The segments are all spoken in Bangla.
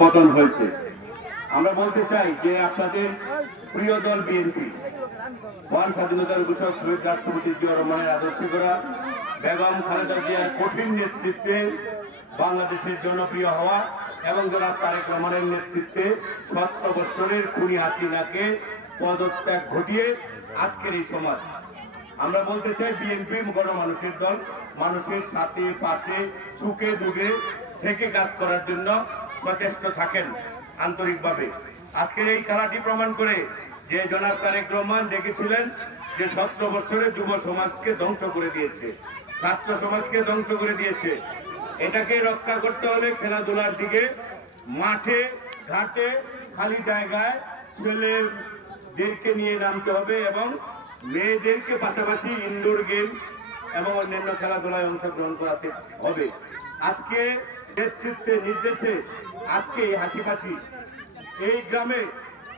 পতন হয়েছে। আমরা বলতে চাই যে আপনাদের প্রিয় দল বিএনপি মহান স্বাধীনতার ঘোষক শহীদ রাষ্ট্রপতি জিয়া রহমানের আদর্শে গড়া বেগম খালেদা জিয়ার কঠিন নেতৃত্বে বাংলাদেশের জনপ্রিয় হওয়া এবং জনাব তারেক রহমানের নেতৃত্বে 17 বছরের খুনি হাসিনাকে পদত্যাগ ঘটিয়ে আজকের এই সমাজ। আমরা বলতে চাই বিএনপি গণমানুষের দল, মানুষের সাথে পাশে সুখে দুঃখে থেকে কাজ করার জন্য সচেষ্ট থাকেন আন্তরিকভাবে। আজকের এই খেলাটি প্রমাণ করে যে জনাব তারেক রহমান দেখেছিলেন যে 17 বছরে যুব সমাজকে ধ্বংস করে দিয়েছে, ছাত্র সমাজকে ধ্বংস করে দিয়েছে। এটাকে রক্ষা করতে হলে খেলাধুলার দিকে মাঠে ঘাটে খালি জায়গায় ছেলেদেরকে নিয়ে নামতে হবে এবং মেয়েদেরকে পাশাপাশি ইনডোর গেম এবং অন্যান্য খেলাধুলায় অংশগ্রহণ করাতে হবে। আজকে নেতৃত্বে নির্দেশে আজকে এই হাসিপাশি এই গ্রামে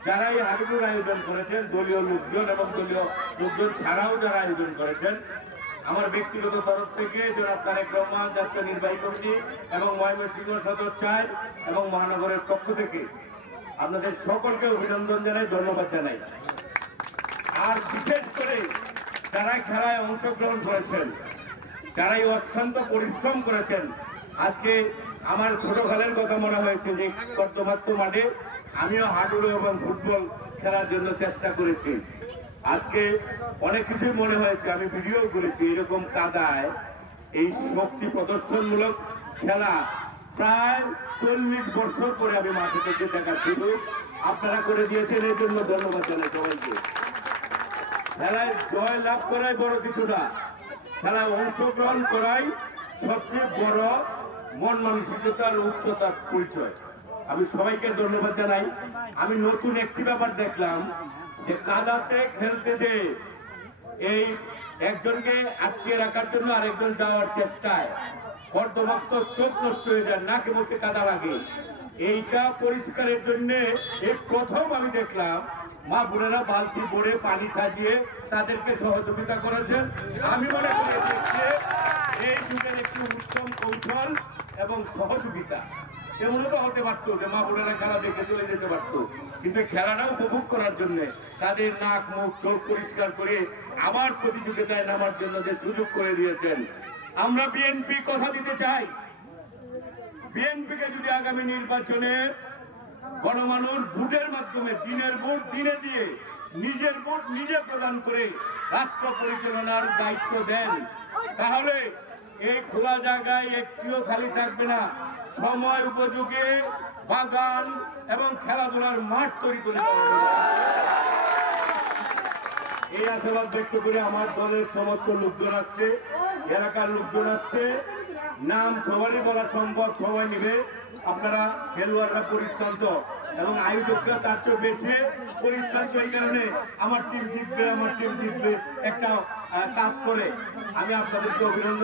যারা এই হাডুডুর আয়োজন করেছেন, দলীয় লোকজন এবং দলীয় লোকজন ছাড়াও যারা আয়োজন করেছেন, আমার ব্যক্তিগত তরফ থেকে জনাব তারেক রহমান, জাতীয় নির্বাহী কমিটি এবং ময়মনসিংহ সদর 4 এবং মহানগরের পক্ষ থেকে আপনাদের সকলকে অভিনন্দন জানাই, ধন্যবাদ জানাই। আর বিশেষ করে যারা খেলায় অংশগ্রহণ করেছেন, যারাই অত্যন্ত পরিশ্রম করেছেন, আজকে আমার ছোটকালের কথা মনে হয়েছে যে কর্দমাক্ত মাঠে আমিও হাডুডু এবং ফুটবল খেলার জন্য চেষ্টা করেছি। আজকে অনেক কিছুই মনে হয়েছে, আমি ভিডিও করেছি এরকম কাদায় এই শক্তি প্রদর্শনমূলক খেলা প্রায় 40 বছর পরে আমি মাঠে থেকে দেখা শুরু আপনারা করে দিয়েছেন, এর জন্য ধন্যবাদ জানাই সবাইকে। খেলায় জয় লাভ করাই বড় কিছু না, খেলায় অংশগ্রহণ করাই সবচেয়ে বড় মন মানসিকতার উচ্চতার পরিচয়। আমি সবাইকে ধন্যবাদ জানাই। আমি নতুন একটি ব্যাপার দেখলাম যে কাদাতে খেলতে যে এই একজনকে আটকে রাখার জন্য আরেকজন যাওয়ার চেষ্টায় কর্দমাক্ত চোখ নষ্ট হয়ে যায়, নাকে মুখে কাদা লাগে। এইটা পরিষ্কারের জন্য এই প্রথম আমি দেখলাম মা বোনেরা বালতি ভরে পানি সাজিয়ে তাদেরকে সহযোগিতা করেছেন। আমি মনে করি এই যুগের একটি উত্তম কৌশল এবং সহযোগিতা। এমনও তো হতে পারতো যে মা বোনেরা খেলা দেখে চলে যেতে পারতো, কিন্তু খেলাটা উপভোগ করার জন্য তাদের নাক মুখ চোখ পরিষ্কার করে আবার প্রতিযোগিতায় নামার জন্য যে সুযোগ করে দিয়েছেন। আমরা বিএনপি কথা দিতে চাই, বিএনপিকে যদি আগামী নির্বাচনে গণমানুষ ভোটের মাধ্যমে দিনের ভোট দিনে দিয়ে নিজের ভোট নিজে প্রদান করে রাষ্ট্র পরিচালনার দায়িত্ব দেন, তাহলে এই খোলা জায়গায় একটিও খালি থাকবে না। সময় উপযোগী বাগান এবং খেলাধুলার মাঠ তৈরি করে এই আশাবাদ ব্যক্ত করে আমার দলের সমস্ত লোকজন আসছে, এলাকার লোকজন আসছে, নাম সবারই বলা সম্ভব, সময় নেবে। আপনারা খেলোয়াড়রা পরিশ্রান্ত এবং আয়োজকরা তার চেয়ে বেশি পরিশ্রান্ত, এই কারণে আমার টিম জিতবে একটা কাজ করে আমি আপনাদেরকে অভিনন্দন